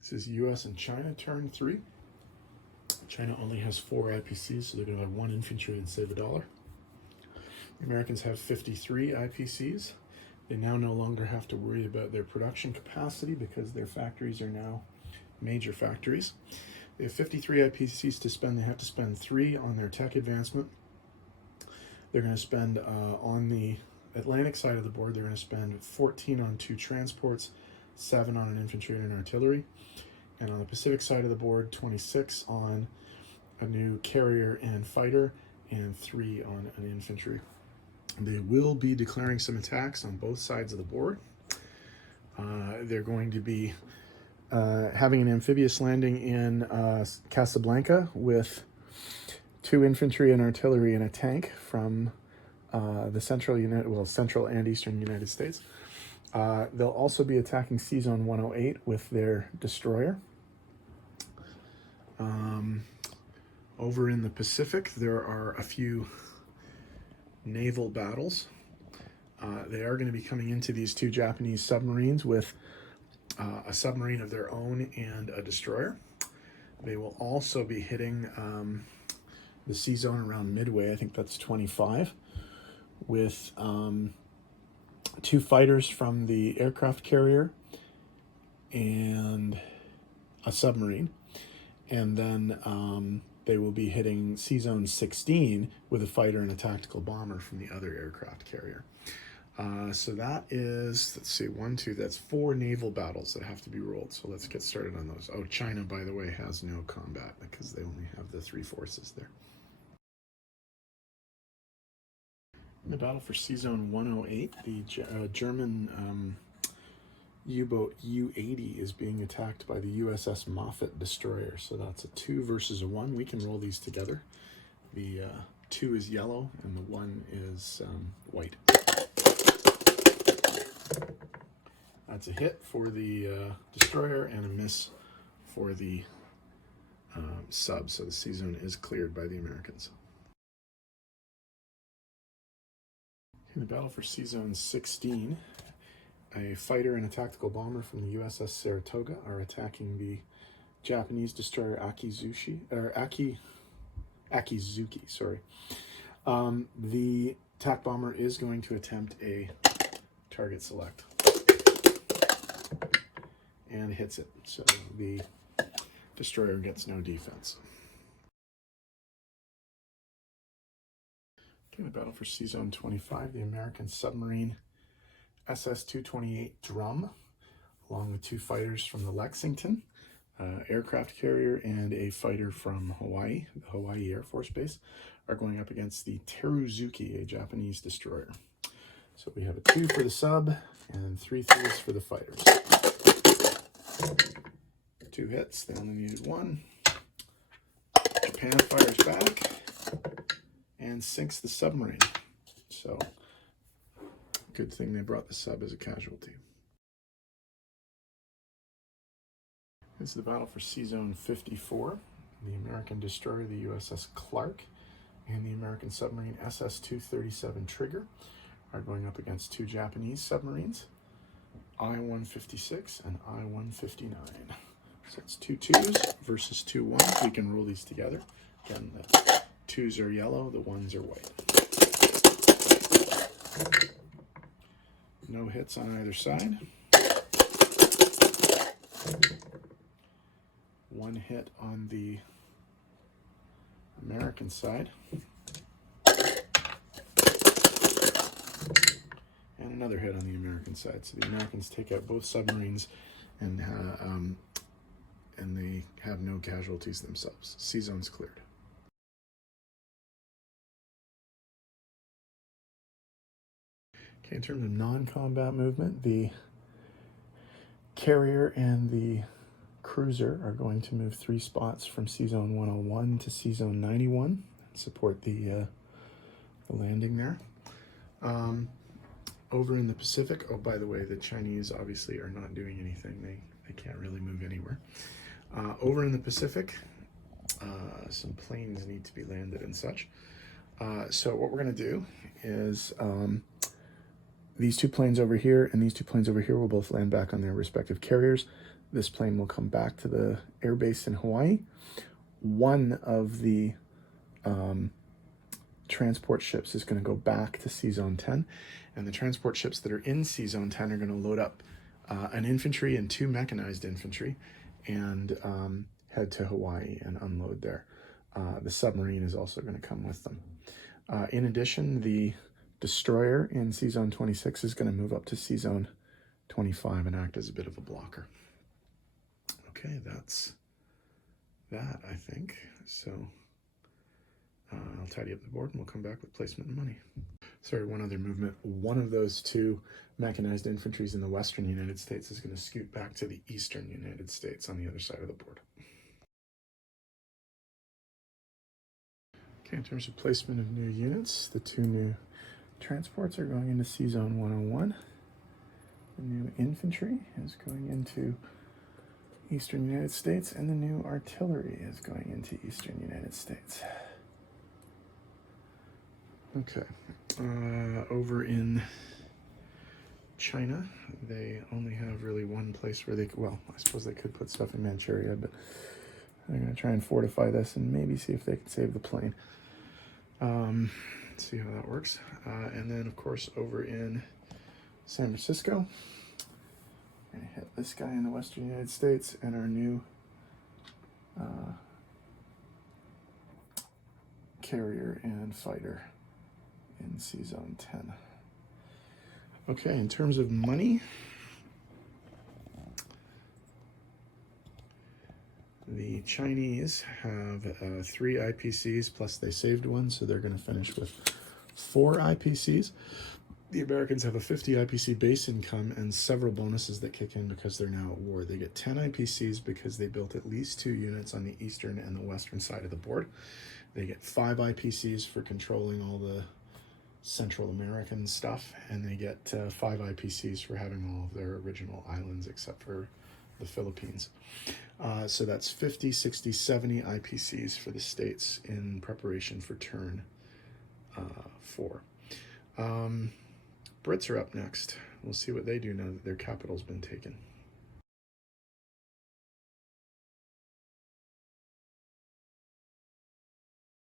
This is US and China turn 3. China only has 4 IPCs, so they're going to have 1 infantry and save $1. The Americans have 53 IPCs. They now no longer have to worry about their production capacity because their factories are now major factories. They have 53 IPCs to spend. They have to spend 3 on their tech advancement. They're going to spend on the Atlantic side of the board, they're going to spend 14 on 2 transports, 7 on an infantry and an artillery. And on the Pacific side of the board, 26 on a new carrier and fighter, and 3 on an infantry. They will be declaring some attacks on both sides of the board. They're going to be having an amphibious landing in Casablanca with 2 infantry and artillery and a tank from the central and eastern United States. They'll also be attacking Sea Zone 108 with their destroyer. Over in the Pacific, there are a few naval battles. They are going to be coming into these 2 Japanese submarines with a submarine of their own and a destroyer. They will also be hitting the sea zone around Midway, I think that's 25, with 2 fighters from the aircraft carrier and a submarine. And then they will be hitting Sea Zone 16 with a fighter and a tactical bomber from the other aircraft carrier. So that is, let's see, 1, 2, that's 4 naval battles that have to be rolled. So let's get started on those. Oh, China, by the way, has no combat because they only have the 3 forces there. In the battle for Sea Zone 108, the German U-boat U-80 is being attacked by the USS Moffett destroyer. So that's a 2 versus a 1. We can roll these together. The 2 is yellow and the 1 is white. That's a hit for the destroyer and a miss for the sub. So the sea zone is cleared by the Americans. In the battle for Sea Zone 16, a fighter and a tactical bomber from the USS Saratoga are attacking the Japanese destroyer Akizuki. Sorry. The attack bomber is going to attempt a target select and hits it, so the destroyer gets no defense. In the battle for Sea Zone 25, the American submarine SS-228 Drum, along with 2 fighters from the Lexington aircraft carrier and a fighter from Hawaii, the Hawaii Air Force Base, are going up against the Teruzuki, a Japanese destroyer. So we have a 2 for the sub and 3 3s for the fighters. 2 hits, they only needed 1. Japan fires back and sinks the submarine. So, good thing they brought the sub as a casualty. This is the battle for Sea Zone 54. The American destroyer, the USS Clark, and the American submarine SS-237 Trigger are going up against 2 Japanese submarines, I-156 and I-159. So it's 2 2s versus 2 1s. We can roll these together. Again, the 2s are yellow, the 1s are white. No hits on either side. 1 hit on the American side. And another hit on the American side. So the Americans take out both submarines and they have no casualties themselves. Sea zone's cleared. Okay, in terms of non-combat movement, the carrier and the cruiser are going to move 3 spots from Sea Zone 101 to Sea Zone 91 and support the landing there. Over in the Pacific, oh, by the way, the Chinese obviously are not doing anything. They can't really move anywhere. Over in the Pacific, some planes need to be landed and such. So what we're going to do is these 2 planes over here and these 2 planes over here will both land back on their respective carriers. this plane will come back to the air base in Hawaii. One of the transport ships is going to go back to C-Zone 10, and the transport ships that are in C-Zone 10 are going to load up an infantry and 2 mechanized infantry and head to Hawaii and unload there. The submarine is also going to come with them. In addition, the destroyer in C-Zone 26 is going to move up to C-Zone 25 and act as a bit of a blocker. Okay, that's that, I think. So I'll tidy up the board and we'll come back with placement and money. Sorry, one other movement. One of those 2 mechanized infantries in the western United States is going to scoot back to the eastern United States on the other side of the board. Okay, in terms of placement of new units, the 2 new transports are going into C-Zone 101. The new infantry is going into eastern United States, and the new artillery is going into eastern United States. Okay, over in China, they only have really one place where they, well, I suppose they could put stuff in Manchuria, but they're going to try and fortify this and maybe see if they can save the plane. See how that works. And then, of course, over in San Francisco, we're going to hit this guy in the western United States and our new carrier and fighter in C-Zone 10. Okay, in terms of money, the Chinese have 3 IPCs, plus they saved one, so they're going to finish with 4 IPCs. The Americans have a 50 IPC base income and several bonuses that kick in because they're now at war. They get 10 IPCs because they built at least 2 units on the eastern and the western side of the board. They get 5 IPCs for controlling all the Central American stuff, and they get 5 IPCs for having all of their original islands except for the Philippines. So that's 50, 60, 70 IPCs for the states in preparation for turn 4. Brits are up next. We'll see what they do now that their capital's been taken.